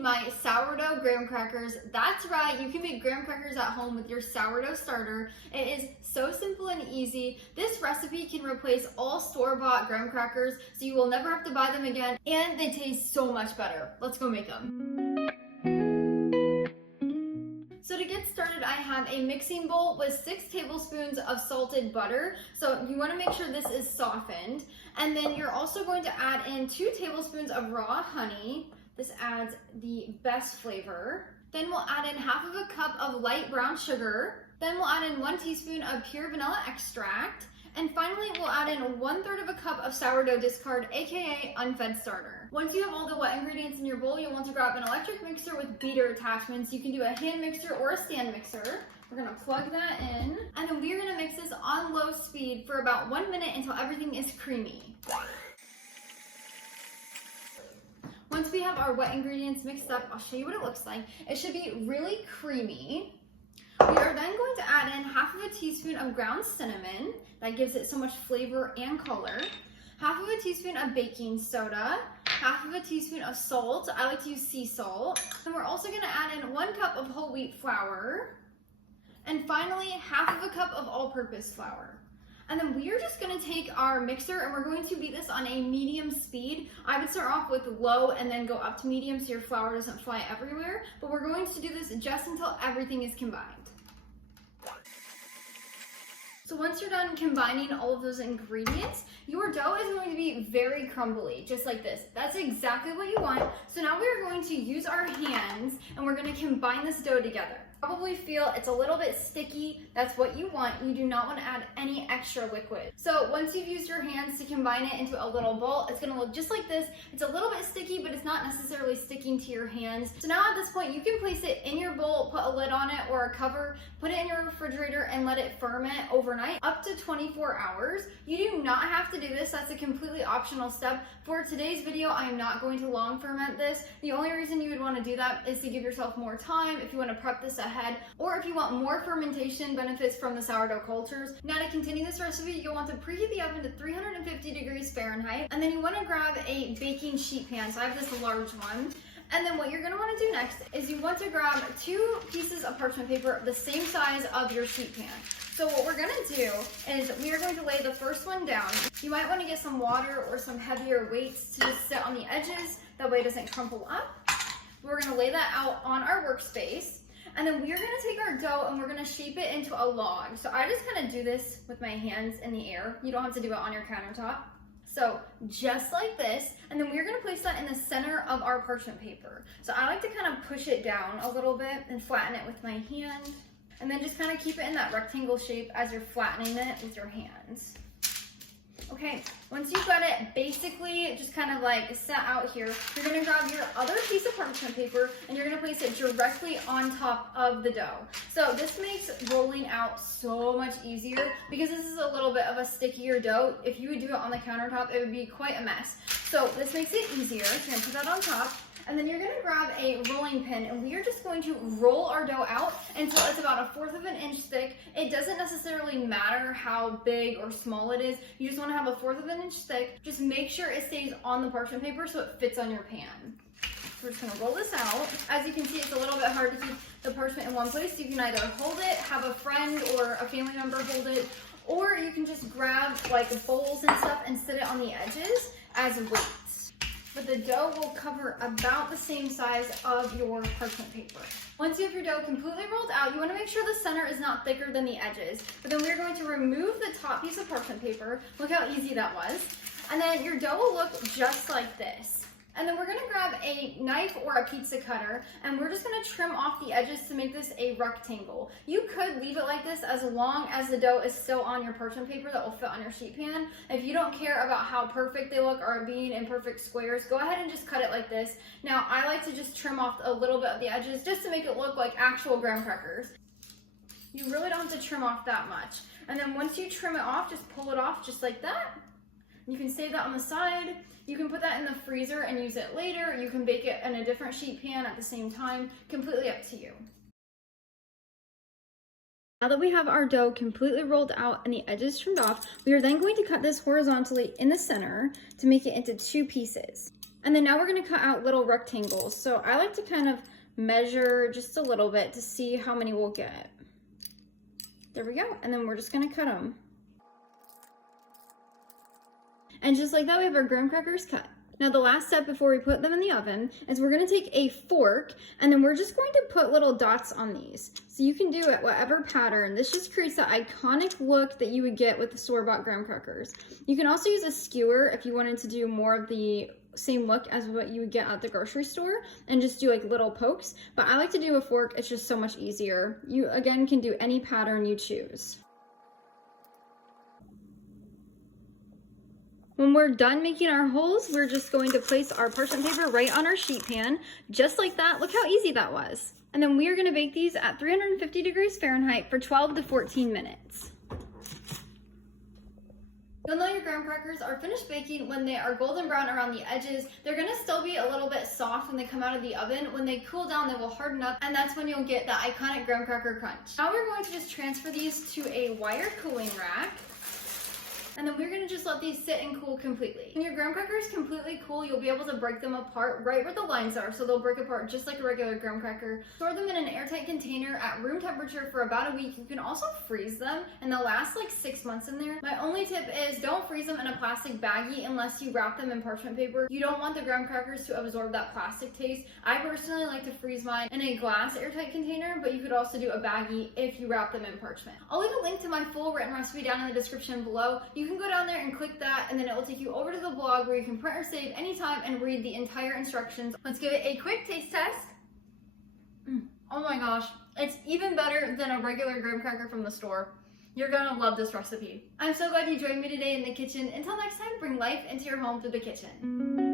making my sourdough graham crackers. That's right, you can make graham crackers at home with your sourdough starter. It is so simple and easy. This recipe can replace all store-bought graham crackers, so you will never have to buy them again, and they taste so much better. Let's go make them. So to get started, I have a mixing bowl with 6 tablespoons of salted butter. So you want to make sure this is softened. And then you're also going to add in 2 tablespoons of raw honey. This adds the best flavor. Then we'll add in half of a cup of light brown sugar. Then we'll add in 1 teaspoon of pure vanilla extract. And finally, we'll add in 1/3 of a cup of sourdough discard, aka unfed starter. Once you have all the wet ingredients in your bowl, you'll want to grab an electric mixer with beater attachments. You can do a hand mixer or a stand mixer. We're gonna plug that in, and then we're gonna mix this on low speed for about 1 minute until everything is creamy. Once we have our wet ingredients mixed up, I'll show you what it looks like. It should be really creamy. We are then going to add in half of a teaspoon of ground cinnamon. That gives it so much flavor and color. Half of a teaspoon of baking soda. Half of a teaspoon of salt. I like to use sea salt. And we're also going to add in 1 cup of whole wheat flour. And finally, half of a cup of all-purpose flour. And then we are just going to take our mixer and we're going to beat this on a medium speed. I would start off with low and then go up to medium so your flour doesn't fly everywhere. But we're going to do this just until everything is combined. So once you're done combining all of those ingredients, your dough is going to be very crumbly, just like this. That's exactly what you want. So now we're going to use our hands and we're going to combine this dough together. Probably feel it's a little bit sticky. That's what you want. You do not want to add any extra liquid. So once you've used your hands to combine it into a little ball, it's going to look just like this. It's a little bit sticky, but it's not necessarily sticking to your hands. So now at this point, you can place it in your bowl, put a lid on it or a cover, put it in your refrigerator and let it ferment overnight, up to 24 hours. You do not have to do this. That's a completely optional step. For today's video, I am not going to long ferment this. The only reason you would want to do that is to give yourself more time if you want to prep this ahead, or if you want more fermentation benefits from the sourdough cultures. Now to continue this recipe, you'll want to preheat the oven to 350 degrees Fahrenheit, and then you want to grab a baking sheet pan. So I have this large one. And then what you're going to want to do next is you want to grab 2 pieces of parchment paper the same size of your sheet pan. So what we're going to do is we are going to lay the first one down. You might want to get some water or some heavier weights to just sit on the edges. That way it doesn't crumple up. We're going to lay that out on our workspace. And then we are going to take our dough and we're going to shape it into a log. So I just kind of do this with my hands in the air. You don't have to do it on your countertop. So just like this, and then we're going to place that in the center of our parchment paper. So I like to kind of push it down a little bit and flatten it with my hand, and then just kind of keep it in that rectangle shape as you're flattening it with your hands. Okay, once you've got it basically just kind of like set out here, you're going to grab your other piece of parchment paper and you're going to place it directly on top of the dough. So this makes rolling out so much easier because this is a little bit of a stickier dough. If you would do it on the countertop, it would be quite a mess. So this makes it easier. So you're going to put that on top. And then you're going to grab a rolling pin and we are just going to roll our dough out until it's about 1/4 of an inch thick. It doesn't necessarily matter how big or small it is. You just want to have 1/4 of an inch thick. Just make sure it stays on the parchment paper so it fits on your pan. We're just going to roll this out. As you can see, it's a little bit hard to keep the parchment in one place. You can either hold it, have a friend or a family member hold it, or you can just grab like bowls and stuff and sit it on the edges as weights. But the dough will cover about the same size of your parchment paper. Once you have your dough completely rolled out, you want to make sure the center is not thicker than the edges. But then we're going to remove the top piece of parchment paper. Look how easy that was. And then your dough will look just like this. And then we're going to grab a knife or a pizza cutter and we're just going to trim off the edges to make this a rectangle. You could leave it like this as long as the dough is still on your parchment paper that will fit on your sheet pan. If you don't care about how perfect they look or being in perfect squares, go ahead and just cut it like this. Now I like to just trim off a little bit of the edges just to make it look like actual graham crackers. You really don't have to trim off that much. And then once you trim it off, just pull it off just like that. You can save that on the side. You can put that in the freezer and use it later. You can bake it in a different sheet pan at the same time. Completely up to you. Now that we have our dough completely rolled out and the edges trimmed off, we are then going to cut this horizontally in the center to make it into 2 pieces. And then now we're gonna cut out little rectangles. So I like to kind of measure just a little bit to see how many we'll get. There we go. And then we're just gonna cut them. And just like that, we have our graham crackers cut. Now the last step before we put them in the oven is we're gonna take a fork and then we're just going to put little dots on these. So you can do it whatever pattern. This just creates the iconic look that you would get with the store-bought graham crackers. You can also use a skewer if you wanted to do more of the same look as what you would get at the grocery store and just do like little pokes. But I like to do a fork, it's just so much easier. You again can do any pattern you choose. When we're done making our holes, we're just going to place our parchment paper right on our sheet pan, just like that. Look how easy that was. And then we are gonna bake these at 350 degrees Fahrenheit for 12 to 14 minutes. You'll know your graham crackers are finished baking when they are golden brown around the edges. They're gonna still be a little bit soft when they come out of the oven. When they cool down, they will harden up, and that's when you'll get the iconic graham cracker crunch. Now we're going to just transfer these to a wire cooling rack. And then we're gonna just let these sit and cool completely. When your graham crackers completely cool, you'll be able to break them apart right where the lines are, so they'll break apart just like a regular graham cracker. Store them in an airtight container at room temperature for about a week. You can also freeze them, and they'll last like 6 months in there. My only tip is don't freeze them in a plastic baggie unless you wrap them in parchment paper. You don't want the graham crackers to absorb that plastic taste. I personally like to freeze mine in a glass airtight container, but you could also do a baggie if you wrap them in parchment. I'll leave a link to my full written recipe down in the description below. You can go down there and click that, and then it will take you over to the blog where you can print or save anytime and read the entire instructions. Let's give it a quick taste test. Oh my gosh, it's even better than a regular graham cracker from the store. You're gonna love this recipe. I'm so glad you joined me today in the kitchen. Until next time, bring life into your home through the kitchen.